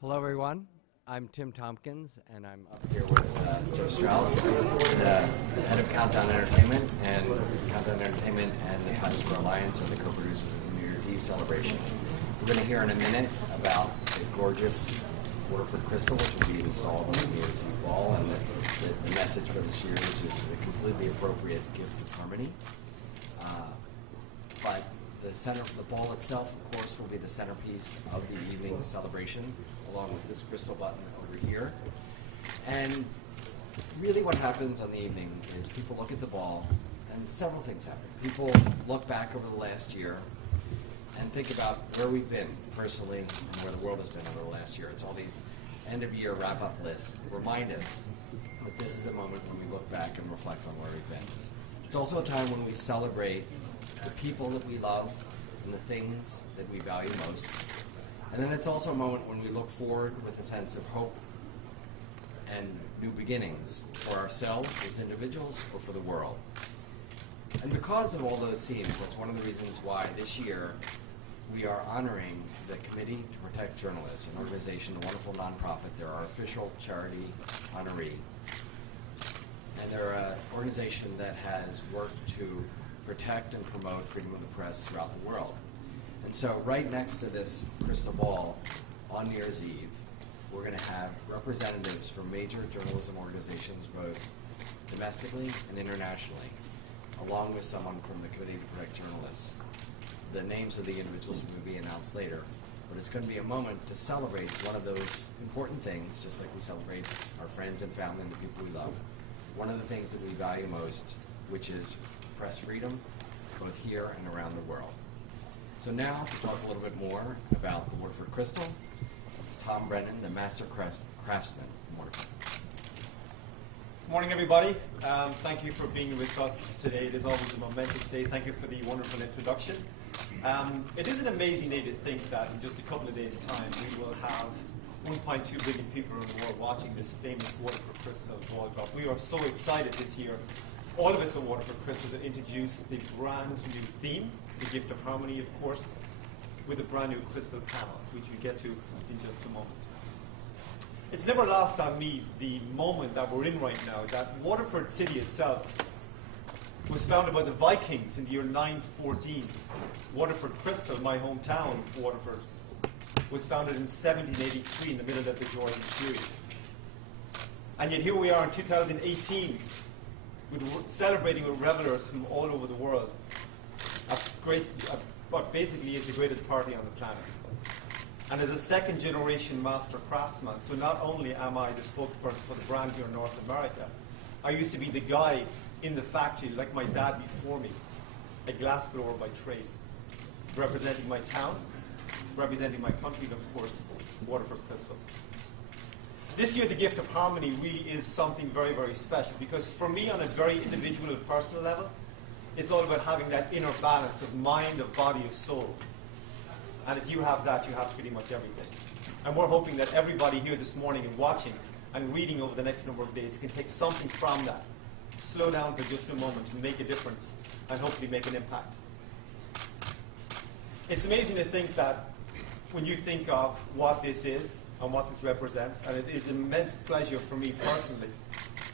Hello, everyone. I'm Tim Tompkins, and I'm up here with Jeff Strauss, the head of Countdown Entertainment, and Countdown Entertainment and the Times Square Alliance are the co-producers of the New Year's Eve celebration. We're going to hear in a minute about the gorgeous Waterford Crystal, which will be installed on the New Year's Eve ball, and the message for this year, which is the completely appropriate gift of harmony. But the ball itself, of course, will be the centerpiece of the evening's celebration, along with this crystal button over here. And really what happens on the evening is people look at the ball, and several things happen. People look back over the last year and think about where we've been personally and where the world has been over the last year. It's all these end-of-year wrap-up lists that remind us that this is a moment when we look back and reflect on where we've been. It's also a time when we celebrate the people that we love and the things that we value most. And then it's also a moment when we look forward with a sense of hope and new beginnings for ourselves as individuals or for the world. And because of all those themes, that's one of the reasons why this year we are honoring the Committee to Protect Journalists, an organization, a wonderful nonprofit. They're our official charity honoree. And they're an organization that has worked to protect and promote freedom of the press throughout the world. And so right next to this crystal ball on New Year's Eve, we're going to have representatives from major journalism organizations, both domestically and internationally, along with someone from the Committee to Protect Journalists. The names of the individuals will be announced later, but it's going to be a moment to celebrate one of those important things, just like we celebrate our friends and family and the people we love. One of the things that we value most, which is press freedom, both here and around the world. So now, to talk a little bit more about the Waterford Crystal, this is Tom Brennan, the master craftsman in Waterford. Good morning, everybody. Thank you for being with us today. It is always a momentous day. Thank you for the wonderful introduction. It is an amazing day to think that in just a couple of days' time, we will have 1.2 billion people in the world watching this famous Waterford Crystal ball drop. We are so excited this year, all of us at Waterford Crystal, to introduce the brand new theme, the Gift of Harmony, of course, with a brand new crystal panel, which we'll get to in just a moment. It's never lost on me the moment that we're in right now, that Waterford City itself was founded by the Vikings in the year 914. Waterford Crystal, my hometown, Waterford, was founded in 1783 in the middle of the Georgian period. And yet here we are in 2018, celebrating with revelers from all over the world what basically is the greatest party on the planet. And as a second generation master craftsman, so not only am I the spokesperson for the brand here in North America, I used to be the guy in the factory, like my dad before me, a glassblower by trade, representing my town, representing my country, and of course, Waterford Crystal. This year, the Gift of Harmony really is something very, very special, because for me, on a very individual and personal level, it's all about having that inner balance of mind, of body, of soul. And if you have that, you have pretty much everything. And we're hoping that everybody here this morning and watching and reading over the next number of days can take something from that, slow down for just a moment and make a difference and hopefully make an impact. It's amazing to think that when you think of what this is and what this represents, and it is an immense pleasure for me personally,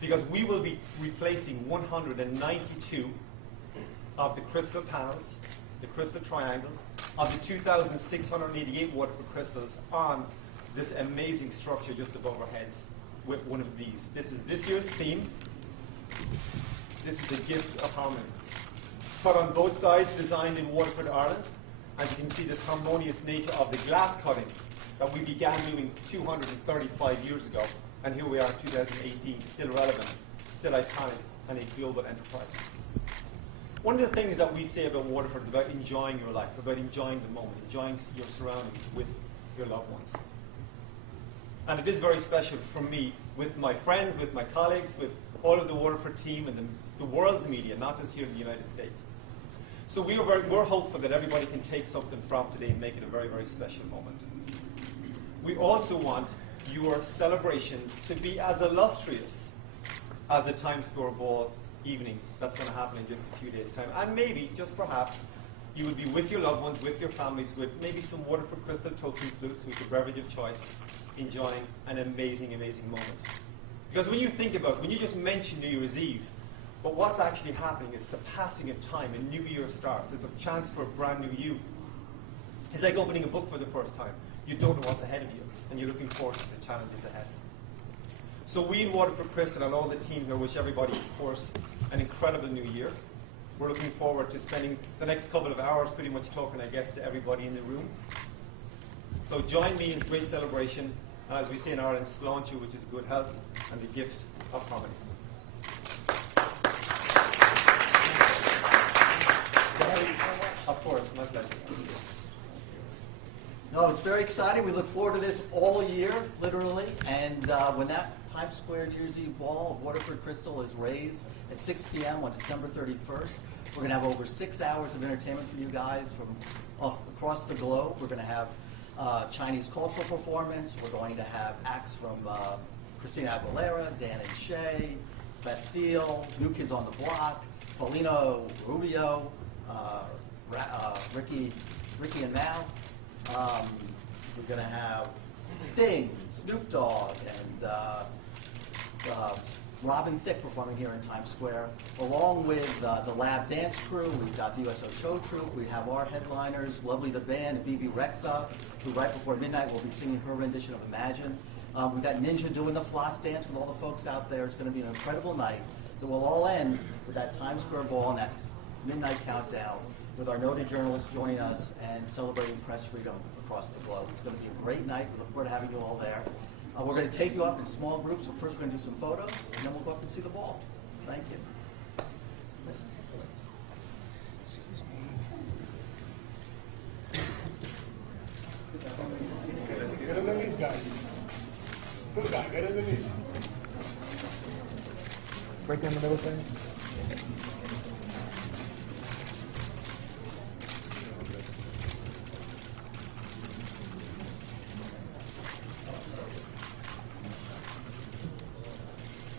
because we will be replacing 192 of the crystal panels, the crystal triangles, of the 2,688 Waterford crystals on this amazing structure just above our heads with one of these. This is this year's theme. This is the Gift of Harmony. Cut on both sides, designed in Waterford, Ireland. And you can see this harmonious nature of the glass cutting that we began doing 235 years ago. And here we are in 2018, still relevant, still iconic, and a global enterprise. One of the things that we say about Waterford is about enjoying your life, about enjoying the moment, enjoying your surroundings with your loved ones. And it is very special for me, with my friends, with my colleagues, with all of the Waterford team and the world's media, not just here in the United States. So we're hopeful that everybody can take something from today and make it a very, very special moment. We also want your celebrations to be as illustrious as a Times Square Ball evening that's going to happen in just a few days' time. And maybe, just perhaps, you would be with your loved ones, with your families, with maybe some Waterford Crystal Toasting Flutes with your beverage of choice, enjoying an amazing, amazing moment. Because when you think about it, when you just mention New Year's Eve, but what's actually happening is the passing of time. A new year starts. It's a chance for a brand new you. It's like opening a book for the first time. You don't know what's ahead of you, and you're looking forward to the challenges ahead. So we in Waterford Crystal and all the team here wish everybody, of course, an incredible new year. We're looking forward to spending the next couple of hours pretty much talking, I guess, to everybody in the room. So join me in great celebration, as we say in Ireland, Sláinte, which is good health, and the gift of harmony. Of course, my pleasure. No, it's very exciting. We look forward to this all year, literally. And when that Times Square New Year's Eve ball of Waterford Crystal is raised at 6 p.m. on December 31st, we're going to have over 6 hours of entertainment for you guys from across the globe. We're going to have Chinese cultural performance. We're going to have acts from Christina Aguilera, Dan and Shay, Bastille, New Kids on the Block, Paulino Rubio, Ricky and Mal. We're going to have Sting, Snoop Dogg, and Robin Thicke performing here in Times Square, along with the Lab Dance Crew. We've got the USO Show Troupe. We have our headliners, Lovely the Band, and BB Rexa, who right before midnight will be singing her rendition of Imagine. We've got Ninja doing the floss dance with all the folks out there. It's going to be an incredible night that will all end with that Times Square ball and that midnight countdown with our noted journalists joining us and celebrating press freedom across the globe. It's going to be a great night. We look forward to having you all there. We're going to take you up in small groups, but first we're going to do some photos, and then we'll go up and see the ball. Thank you. Get on the knees, guys. Good guy, get on the knees. Break down the middle thing.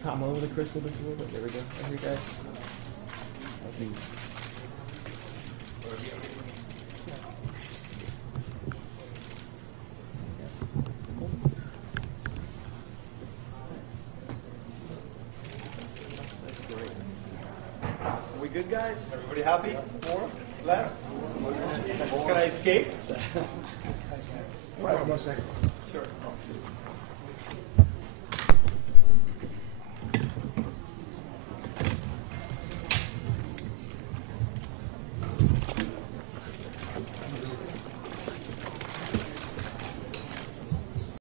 Come over the crystal just a little bit. There we go. Right here, guys. Okay. Are we good, guys? Everybody happy? More? Less? Can I escape? Right, 1 second.